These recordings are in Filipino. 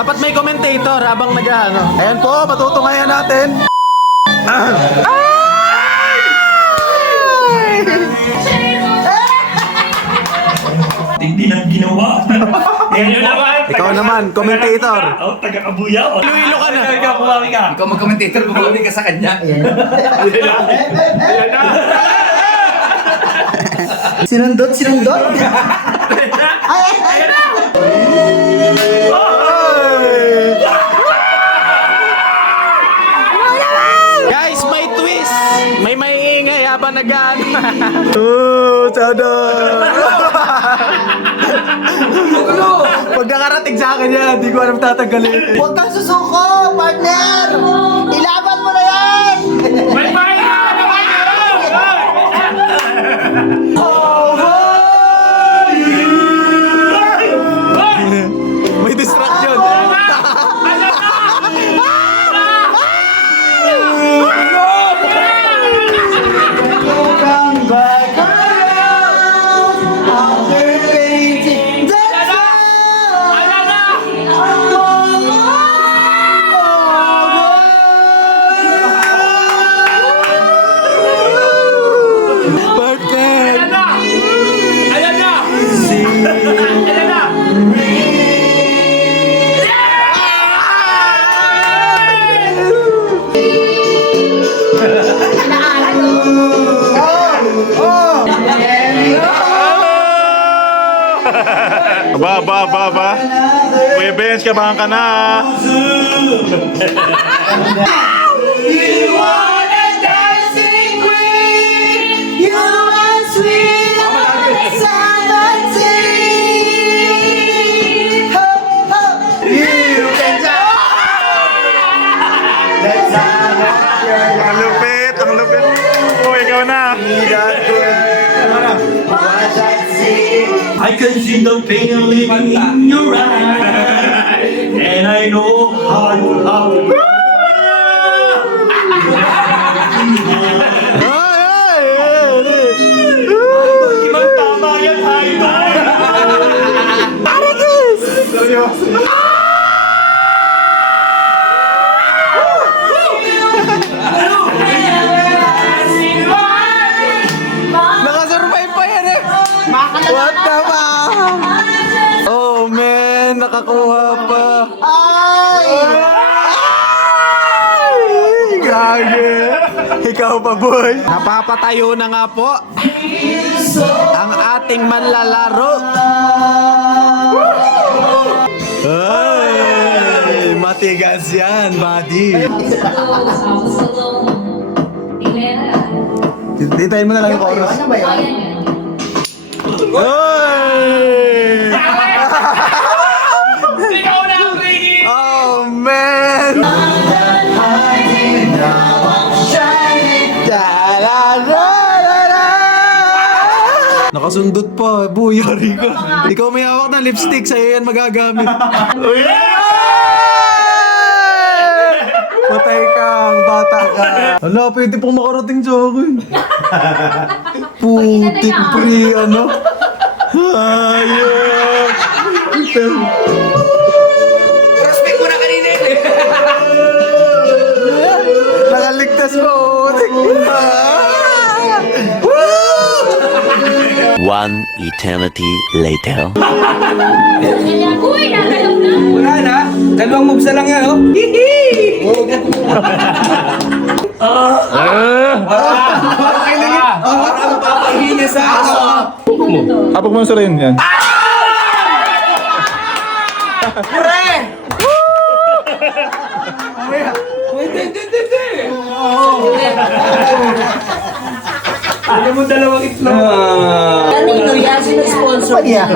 Dapat may commentator habang nag-ano. Ayan po, patutungayan natin. Hindi nang ginawa. Ngayon naman. Ikaw naman, commentator. Oh, taga-kabuya. Iloilo ka na. Ikaw, bumawi ka. Ikaw mag-commentator, bumawi ka sa kanya. Sinundot, sinundot. Guys, may twist. May ingay habang nag-ano. Oh, tada. Pag nakarating sa akin yan, hindi ko alam tatagalin. Huwag kang susuko, partner! Ilaban mo na yan! May bayan! May distraction. Come back around, after painting the Partner. Ayan na! Ayan na! Ba. Kuya Benz, kabahan ka na. You are the dancing queen, you are sweet as summer tea. Ho, ho. You can that's Ang lupit, ang lupit. Oh, ikaw na. what I see. I can see the pain living in your eyes, and I know how you love me. Ibang tama yan, idol! Nakasurvive pa yan eh. What the fuck? Oh man, nakakuha pa. Ay! Gage. Ikaw pa boy. Napapatayo na nga po ang ating manlalaro. Ay, matigas yan, buddy. Tintayin mo na lang yung chorus. Ano ba yun? Ay! Ikaw na ang lady! Oh man! Nakasundot pa, buyari ka. Ikaw may hawak ng lipstick, sa'yo yan magagamit. Patay ka, bata ka. Hala, pwede pong makarating sa akin. Putik pre, ano? Hayop! Prospect mo na kanina eh. Nakaligtas mo, putik. One eternity later. Uy, nagalok na! Wala na. Dalawang moves na lang yan, oh. Parang papahinga sa aso. Apag mo sa rin yan. Ano mo dalawang itlog? Kanino yan? Sino sponsor niya?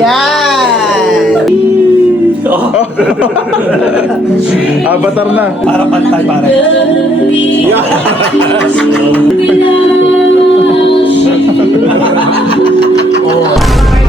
Yan! Avatar na. Para pantay, pare. Oh.